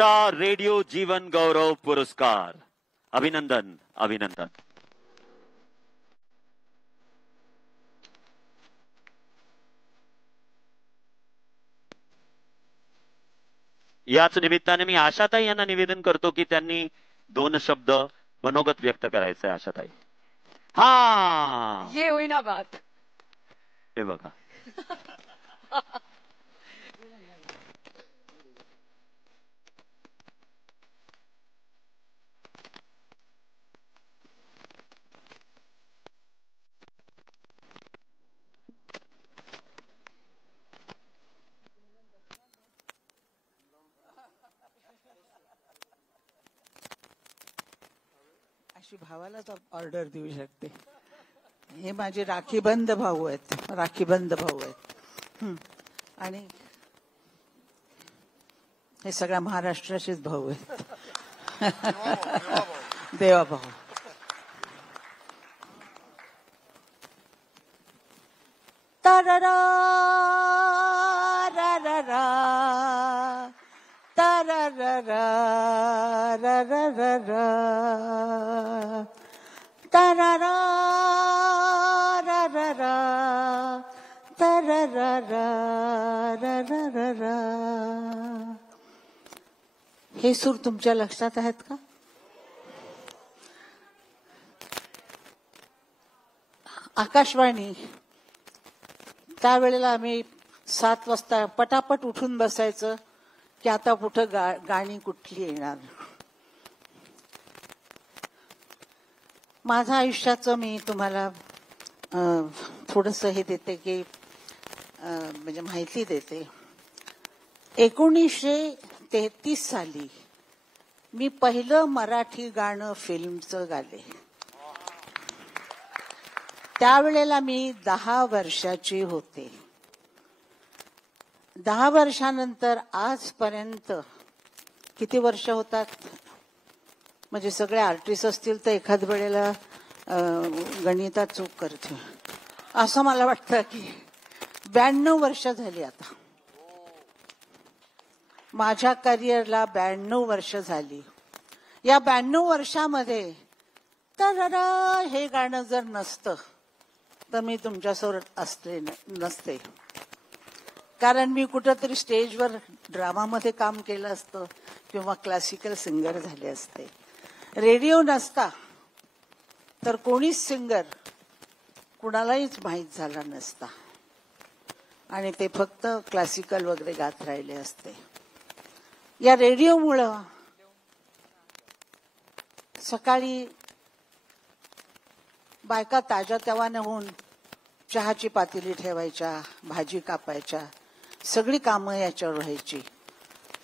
Usha radio जीवन गौरव पुरस्कार. अभिनंदन अभिनंदन. याच निमित्ताने मी आशाताई यांना निवेदन करतो की त्यांनी 2 शब्द मनोगत व्यक्त करायचं आहे. आशाताई. हा ये होईना बात. हे बघा. अशी भावालाच ऑर्डर देऊ शकते. हे माझे राखीबंद भाऊ आहेत. राखीबंद भाऊ आहेत. आणि हे सगळ्या महाराष्ट्राचेच भाऊ आहेत. देवा भाऊ. तररा ररा तररा ररा तररा ररा तररा ररा. हे सूर तुमच्या लक्षात आहेत का? आकाशवाणी त्यावेळेला आम्ही 7 वाजता पटापट उठून बसायचं की आता कुठं गाणी कुठली येणार. माझ्या आयुष्याचं मी तुम्हाला थोडंसं हे देते की म्हणजे माहिती देते. 1933 साली मी पहिलं मराठी गाणं फिल्मचं गाले. त्यावेळेला मी 10 वर्षाची होते. 10 वर्षानंतर आजपर्यंत किती वर्ष होतात? म्हणजे सगळे आर्टिस्ट असतील तर एखाद वेळेला गणितात चूक करते. असं मला वाटतं की 92 वर्ष झाली आता. माझ्या करिअरला 92 वर्ष झाली. या 92 वर्षामध्ये तर हे गाणं जर नसतं तर मी तुमच्यासमोर असले नसते. कारण मी कुठंतरी स्टेजवर ड्रामामध्ये काम केलं असतं किंवा क्लासिकल सिंगर झाले असते. रेडिओ नसता तर कोणीच सिंगर कुणालाहीच माहीत झाला नसता आणि ते फक्त क्लासिकल वगैरे गात राहिले असते. या रेडिओमुळं सकाळी बायका ताज्या तवाने होऊन चहाची पातेली ठेवायच्या, भाजी कापायच्या, सगळी कामं याच्यावर व्हायची.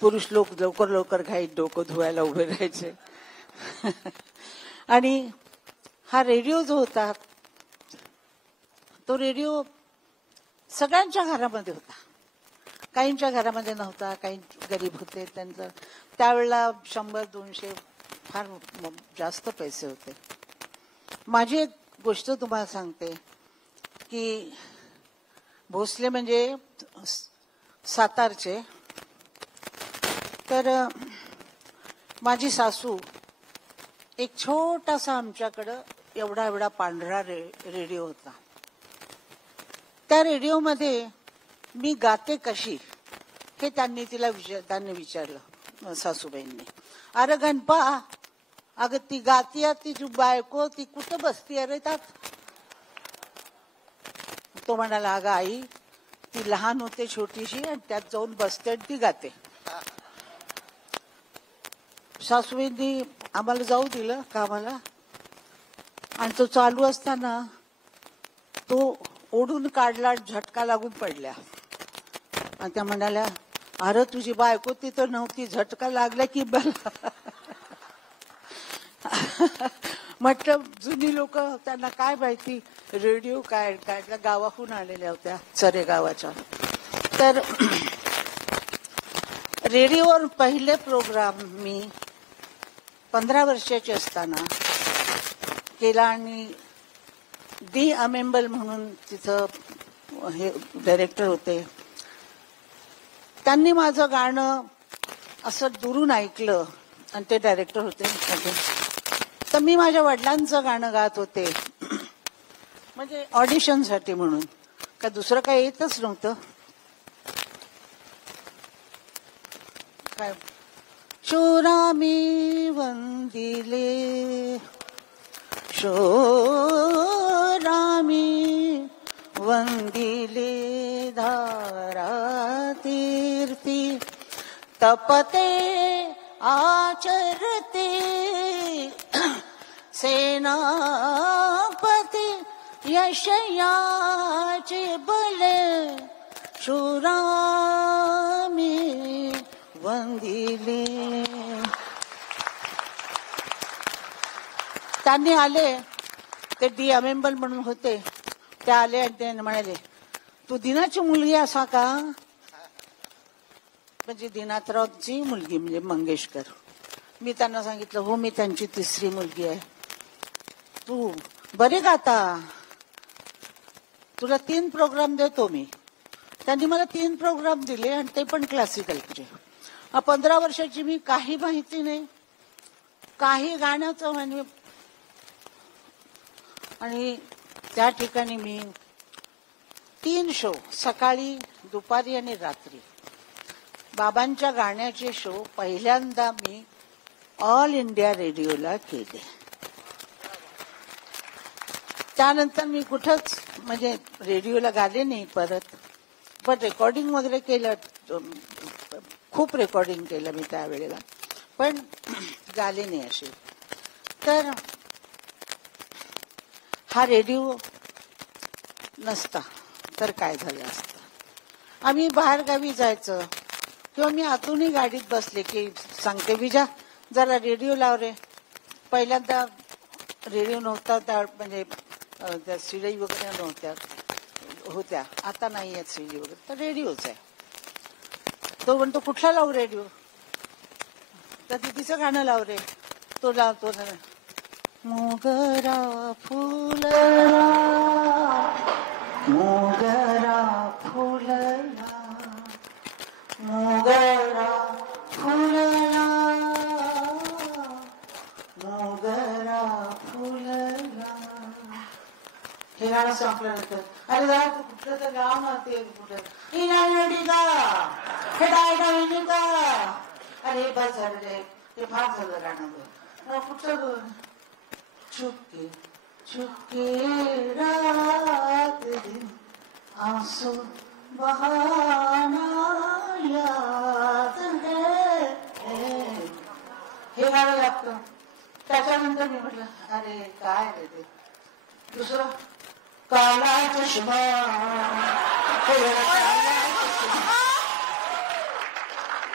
पुरुष लोक लवकर लवकर घाईत डोकं धुवायला उभे राहायचे. आणि हा रेडिओ जो होता तो रेडिओ सगळ्यांच्या घरामध्ये होता. काहींच्या घरामध्ये नव्हता, काही गरीब होते. त्यांचं त्यावेळेला 100-200 फार जास्त पैसे होते. माझी एक गोष्ट तुम्हाला सांगते की भोसले म्हणजे सातारचे. तर माझी सासू एक छोटासा आमच्याकडं एवढा एवढा पांढरा रेडिओ होता. त्या रेडिओमध्ये मी गाते कशी हे त्यांनी विचारलं सासूबाईंनी. अरे गणपा, अगं ती गाती तिची बायको ती कुठं बसती अरे त्यात? तो म्हणाला अगं आई ती लहान होते छोटीशी आणि त्यात जाऊन बसते आणि ती गाते. सासूबाईंनी आम्हाला जाऊ दिलं कामाला आणि तो चालू असताना तो ओढून काढला, झटका लागून पडल्या. आणि त्या म्हणाल्या अरे तुझी बायको तिथं नव्हती, झटका लागला की बला. म्हटलं जुनी लोक त्यांना काय माहिती रेडिओ काय काय. गावाहून आलेल्या होत्या चरे गावाच्या. तर रेडिओवर पहिले प्रोग्राम मी 15 वर्षाची असताना केला. आणि डी अमेंबल म्हणून तिथं हे डायरेक्टर होते. त्यांनी माझं गाणं असं दुरून ऐकलं आणि ते डायरेक्टर होते माझे. तर मी माझ्या वडिलांचं गाणं गात होते म्हणजे ऑडिशनसाठी म्हणून, का दुसरं काही येतच नव्हतं. काय शोरामी वंदिले शोरामी वंदिले धारा तीर्थी तपते आचरते सेनापती यशयाचे बल शूरामी वंदिले. त्यांनी आले, ते डी अमेंबल म्हणून होते, ते आले आणि ते म्हणाले, तू दिनाची मुलगी असा का? म्हणजे दिनाथरावची मुलगी म्हणजे मंगेशकर. मी त्यांना सांगितलं, हो मी त्यांची तिसरी मुलगी आहे. तू बरे गाता, तुला 3 प्रोग्राम देतो मी. त्यांनी मला 3 प्रोग्राम दिले आणि ते पण क्लासिकलचे. 15 वर्षाची मी, काही माहिती नाही, काही गाण्याचं म्हणजे. आणि त्या ठिकाणी मी 3 शो, सकाळी, दुपारी आणि रात्री, बाबांच्या गाण्याचे शो पहिल्यांदा मी ऑल इंडिया रेडिओला केले. त्यानंतर मी कुठंच म्हणजे रेडिओला गाले नाही परत, पण रेकॉर्डिंग वगैरे केलं, खूप रेकॉर्डिंग केलं मी त्यावेळेला, पण गाले नाही असे. तर हा रेडिओ नसता तर काय झालं असतं. आम्ही बाहेरगावी जायचं किंवा मी आतूनही गाडीत बसले की सांगते, विजा जरा रेडिओ लाव रे. पहिल्यांदा रेडिओ नव्हता, त्या म्हणजे त्या सीडी वगैरे नव्हत्या, होत्या, आता नाही आहेत सीडी वगैरे, तर रेडिओच आहे. तो म्हणतो कुठला लावू रेडिओ? तर तिचं गाणं लाव रे. तो लावतो, मोगरा फुलला मोगरा फुलला मोगरा फुलला मोगरा फुलला. हे गाणं संपल्यानंतर, अरे जरा कुठलं तर गाव ना ते कुठं, ही नाही का, हे डायडाईनी का, अरे बस झालं रे, ते फार झालं गाणं. कुठलं चुपके चुपके रात दिन आंसू बहाना याद है, हे गाणं लागतं. त्याच्यानंतर मी म्हटलं, अरे काय रे ते दुसरं, काला चष्मा,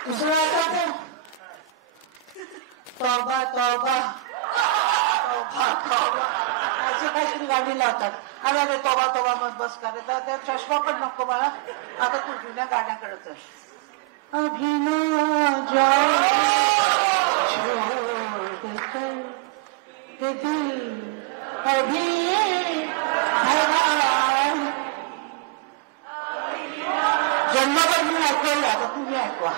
दुसरं तौबा तौबा असे काहीतरी गाणी लावतात. अरे तोबा तोबा मग बस करायचा, त्या चष्मा पण नको मला, आता तू जुन्या गाण्याकडे चल. अभिना जन्मभर मी ऐकलेलं, आता तुम्ही ऐकवा.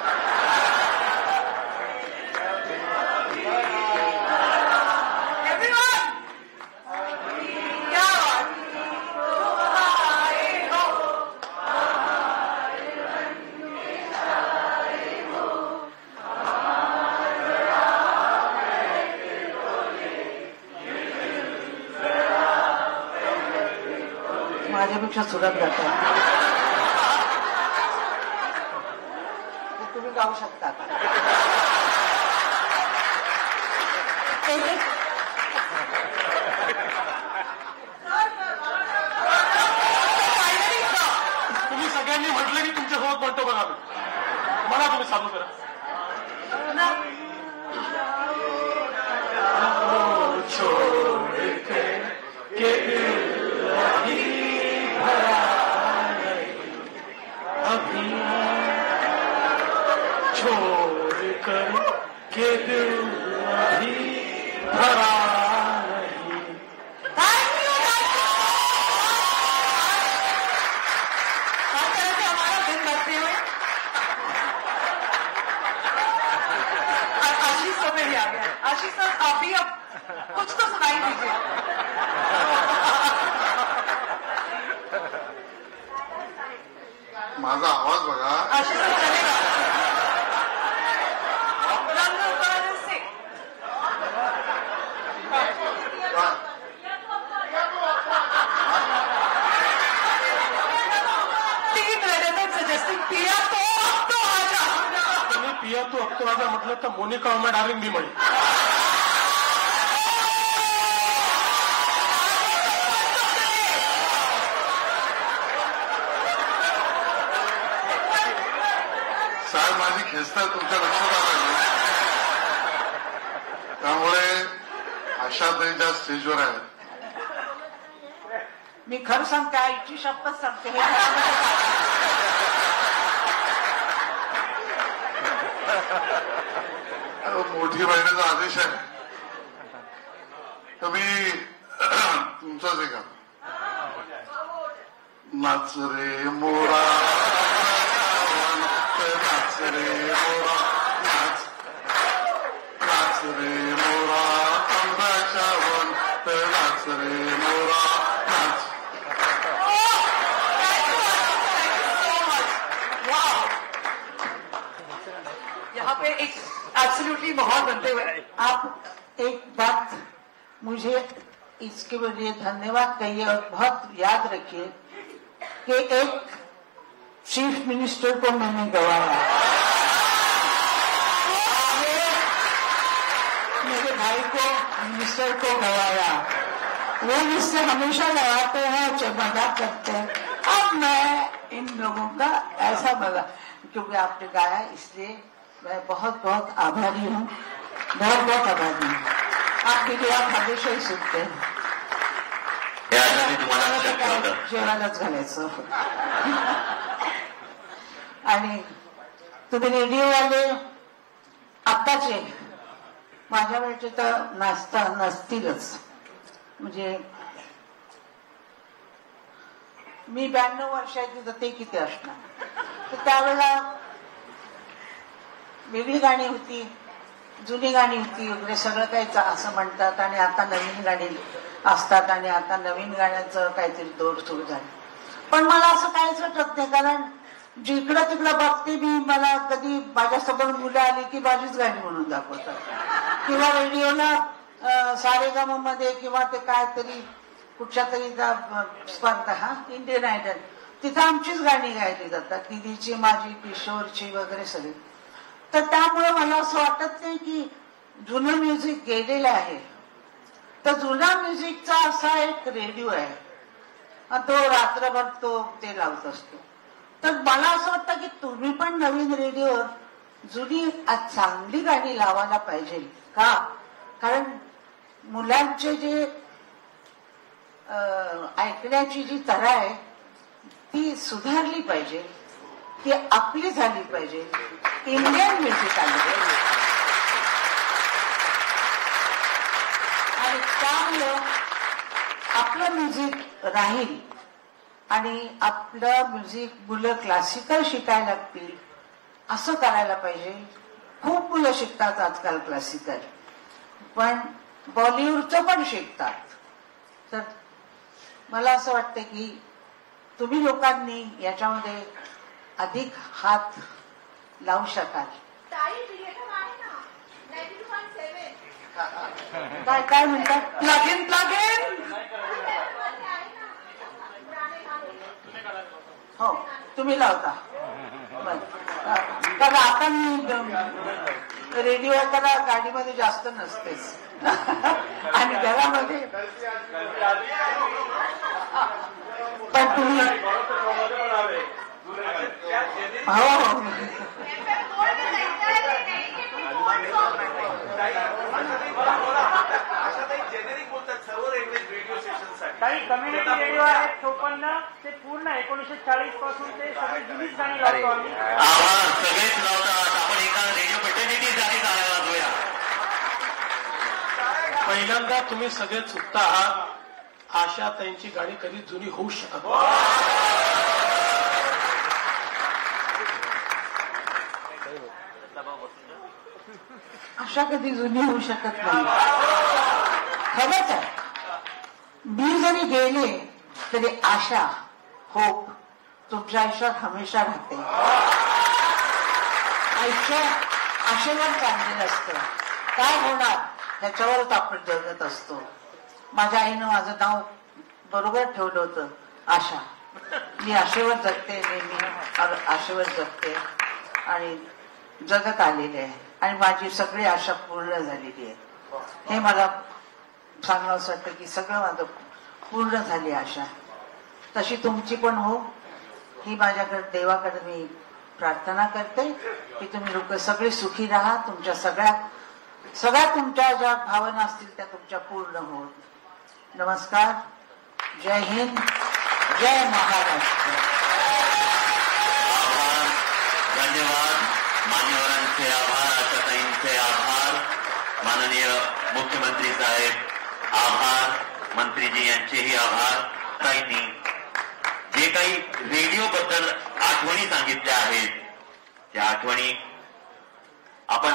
माझ्यापेक्षा सुरत गाता, तुम्ही गाऊ शकता का? तुम्ही सगळ्यांनी म्हटलं की तुमच्यासोबत म्हणतो बघा, मला तुम्ही चालू करा. आशीष सर आप भी अब कुछ तो सुनाई दीजिए। माझा आवाज बघा। आशीष सर चलेगा। रंग बरसे। 3 रजत सजेस्टिंग पिया तो अब तो आजा। तुम्ही पिया तू अब तो आजा म्हटलं तर मोनिका उमा डार्लिंग मी म्हणे। साहेब माझी खेचता तुमच्या लक्षात आलं नाही, त्यामुळे आशाताईच्या स्टेजवर आहे। मी खरं सांगते, आईची शपथ सांगते, मोठी बहिणीचा आदेश आहे तर मी तुमचाच आहे का? नाच रे मोरा नाच रे मोरा नाच नाच रे मोरा अंगाच्या वन नाच रे मोरा नाच। यहाँ पे एक एब्सोल्युटली माहौल बनते हुए आप एक बात मुझे इसके लिए धन्यवाद कहिए और बहुत याद रखिए कि एक चीफ मिनिस्टर को मैंने गवाया, मेरे भाई को मिनिस्टर को गवाया। वो मुझसे हमेशा गवाते हैं, मजाक करते हैं। अब मैं इन लोगों का ऐसा बगा क्योंकि आपने गाया, इसलिए मैं बहुत बहुत आभारी हूँ, बहुत बहुत आभारी हूँ। आपकी दुआ हमेशा ही सुनते हैं। जेवणालाच घालायचं आणि तुम्ही रेडिओवाले आत्ताचे माझ्या वेळचे तर नसतीलच। म्हणजे मी 92 वर्षाची तर ते किती असणार, तर त्यावेळेला वेगळी गाणी होती, जुनी गाणी होती वगैरे सगळं काही असं म्हणतात, आणि आता नवीन गाणी असतात आणि आता नवीन गाण्याचं काहीतरी दौर सुरू झाली। पण मला असं काहीच वाटत नाही, कारण जिकडं तिकडं बघते मी, मला कधी माझ्यासमोर मुलं आली की माझीच गाणी म्हणून दाखवतात, किंवा रेडिओला सारेगामा मध्ये किंवा ते काहीतरी कुठच्या तरी स्पर्धा इंडियन आयडल, तिथं आमचीच गाणी गायली जातात, दिदीची माझी किशोरची वगैरे सगळी। तर त्यामुळे मला असं वाटत नाही की जुनं म्युझिक गेलेलं आहे, तर जुना म्युझिकचा असा एक रेडिओ आहे, तो रात्रभर तो ते लावत असतो। तर मला असं वाटतं की तुम्ही पण नवीन रेडिओवर जुनी चांगली गाणी लावायला पाहिजे का, कारण मुलांचे जे ऐकण्याची जी तरा आहे ती सुधारली पाहिजे, ती आपली झाली पाहिजे, इंडियन म्युझिक आलं पाहिजे। आणि त्यामुळं आपलं म्युझिक राहील आणि आपलं म्युझिक मुलं क्लासिकल शिकायला लागतील असं करायला पाहिजे। खूप मुलं शिकतात आजकाल क्लासिकल, पण बॉलिवूडचं पण शिकतात। तर मला असं वाटतं की तुम्ही लोकांनी याच्यामध्ये अधिक हात लावू शकाल। काय काय म्हणतात, प्लग इन हो तुम्ही लावता बरं। कारण आता मी रेडिओ त्याला गाडीमध्ये जास्त नसतेच आणि घरामध्ये पण तुम्ही हो काही कम्युनिटी रेडिओ आहेत 54 ते पूर्ण 1940 पासून ते सगळे जुनीच गाणी लावतो आम्ही। सगळेच लावतात, आपण एका रेडिओ पेटर्निटी जागी चालायला लागूया। पहिल्यांदा तुम्ही सगळे चुकता आहात, आशाताईंची गाणी कधी जुनी होऊ शकत नाही। आशा कधी जुनी होऊ शकत नाही. खरंच आहे. मी जरी गेले तरी आशा होप तुमच्या आयुष्यात हमेशा राहते. आयुष्य आशेवर चाललेलं असतं. काय होणार त्याच्यावरच आपण जगत असतो. माझ्या आईनं माझं नाव बरोबर ठेवलं होतं, आशा. मी आशेवर जगते, नेहमी आशेवर जगते आणि जगत आलेले आहे आणि माझी सगळी आशा पूर्ण झालेली आहे. हे मला सांगावंसं वाटतं की सगळं माझं पूर्ण झाली आशा. तशी तुमची पण हो, ही माझ्याकडे देवाकडे मी प्रार्थना करते की तुम्ही लोक सगळे सुखी राहा. तुमच्या सगळ्या तुमच्या ज्या भावना असतील त्या तुमच्या पूर्ण होत. नमस्कार. जय हिंद. जय महाराष्ट्र. आभार. धन्यवाद. मान्यवरांचे आभार. आशाताईंचे आभार. माननीय मुख्यमंत्री साहेब आभार. मंत्रीजी यांचेही आभार. ताईंनी जे काही रेडिओ बद्दल आठवणी सांगितल्या आहेत त्या आठवणी आपण